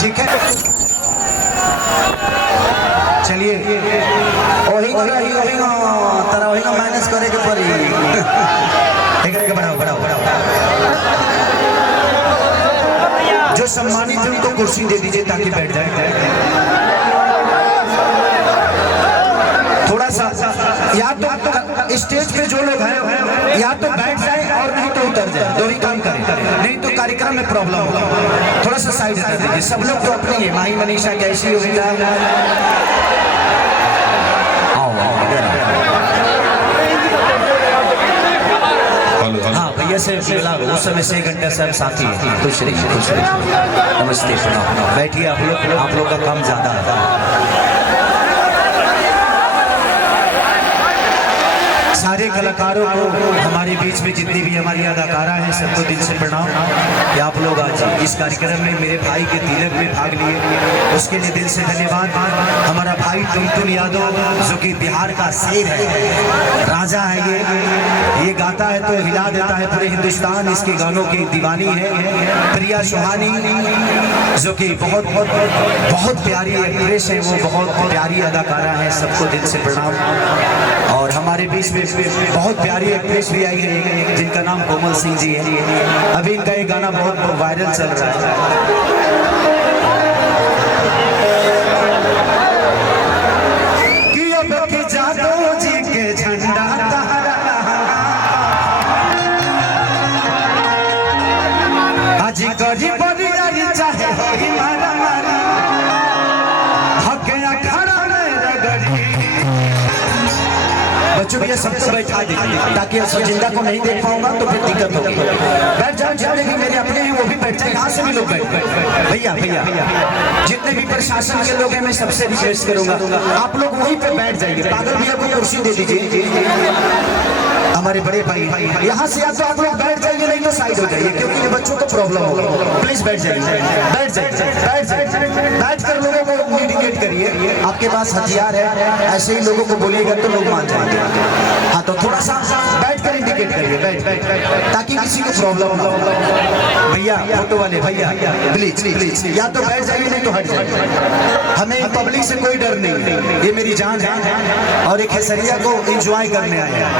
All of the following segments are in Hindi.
ठीक है, चलिए वही तरह वही माइनस करे के पड़ी। बढ़ाओ बढ़ाओ बढ़ाओ। जो सम्मानित है उनको कुर्सी दे दीजिए ताकि बैठ जाए। थोड़ा सा या तो स्टेज पे जो लोग हैं या तो बैठ जाए और नहीं तो उतर जाए, दो ही काम करें, नहीं तो कार्यक्रम में प्रॉब्लम होगा। थोड़ा सा साइड कर दीजिए। सब लोग तो अपनी है। माही मनीषा कैसी हो बेटा? हाँ भैया से मिला उस समय से 1 घंटा से साथी है। खुश रहिए खुश रहिए। नमस्ते बैठिए। आप लोग का काम ज्यादा है। सारे कलाकारों को हमारे बीच में जितनी भी हमारी अदाकारा हैं सबको दिल से प्रणाम कि आप लोग आज इस कार्यक्रम में मेरे भाई के तिलक में भाग लिए, उसके लिए दिल से धन्यवाद। हमारा भाई टुनटुन यादव जो कि बिहार का शेर है, राजा है, ये गाता है तो हिला देता है पूरे हिंदुस्तान। इसके गानों की दीवानी है। प्रिया सुहानी जो कि बहुत प्यारी एक्ट्रेस है, वो बहुत प्यारी अदाकारा है। सबको दिल से प्रणाम। और हमारे बीच में बहुत प्यारी एक्ट्रेस भी आई है जिनका नाम कोमल सिंह जी है। अभी इनका ये गाना बहुत वायरल चल रहा है। कि अब के जादव जी के झंडा आज गरीब बरियारी चाहे होई मारा मारी हक अखाड़ा में रगड़ी। बच्चों भैया सबको बैठा दीजिए ताकि सचिंदा को नहीं देख पाऊंगा तो फिर दिक्कत होगी। बैठ जाओ जितने भी मेरे अपने हैं वो भी बैठ जाए। यहाँ से भी लोग बैठ भैया जितने भी प्रशासन के लोग हैं मैं सबसे रिक्वेस्ट करूंगा आप लोग वहीं पे बैठ जाइए। पागल भैया को कुर्सी दे दीजिए। हमारे बड़े भाई यहाँ से या तो आप लोग बैठ जाइए नहीं तो साइड हो जाइए क्योंकि ये बच्चों को प्रॉब्लम होगा। प्लीज बैठ जाइए बैठ कर लोगों को इंडिकेट करिए। आपके पास हथियार है, ऐसे ही लोगों को बोलिएगा तो लोग मान जाएंगे। हाँ तो थोड़ा सा बैठ कर इंडिकेट करिए, बैठ ताकि किसी को प्रॉब्लम ना हो। भैया फोटो वाले भैया प्लीज या तो बैठ जाइए नहीं तो हट जाइए। हमें पब्लिक से कोई डर नहीं, ये मेरी जान है और एक खेसरिया को एंजॉय करने आए हैं।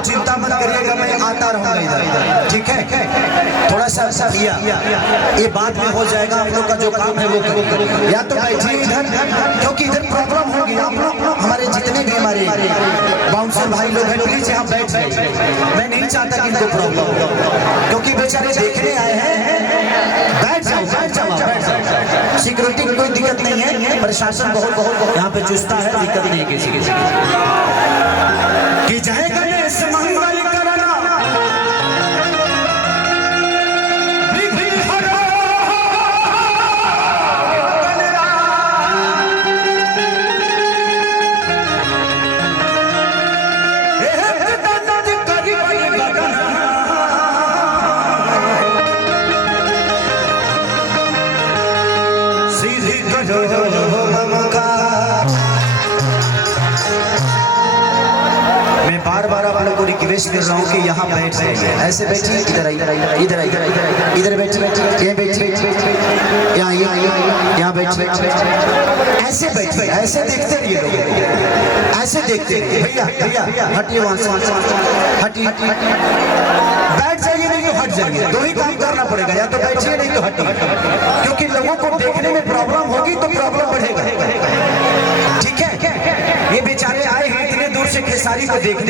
चिंता मत करिएगा, मैं आता रहूंगा इधर, ठीक है? थोड़ा सा भैया ये बात में हो जाएगा। आप लोग का जो काम है वो करिए। या तो बैठिए इधर क्योंकि इधर प्रॉब्लम होगी। आप लोग हमारे जितने भी हमारे बाउंसर भाई लोग हैं प्लीज यहाँ बैठ जाइए। मैं नहीं चाहता कि इनको प्रॉब्लम हो क्योंकि बेचारे देखने आए हैं। बैठ जाओ। सिक्योरिटी की कोई दिक्कत नहीं है। प्रशासन बहुत यहाँ पे चुस्ता है, दिक्कत नहीं किसी की जय गणेश मंगल करना सीधी करो बार आप लोगों को रिक्वेस्ट कर रहा हूँ कि यहाँ बैठ जाइए। ऐसे बैठिए, इधर बैठिए, यहाँ बैठिए, ऐसे बैठिए, ऐसे देखते रहिए लोग, ऐसे देखते भैया हटिए वहाँ से, हटिए बैठ जाइए नहीं तो हट जाइए। दो ही काम करना पड़ेगा, या तो बैठिए नहीं तो हटिए क्योंकि लोगों को देखने में प्रॉब्लम होगी तो प्रॉब्लम बढ़ेगा। ठीक है? ये बेचारे आए हैं इतने दूर से खेसारी को देखने।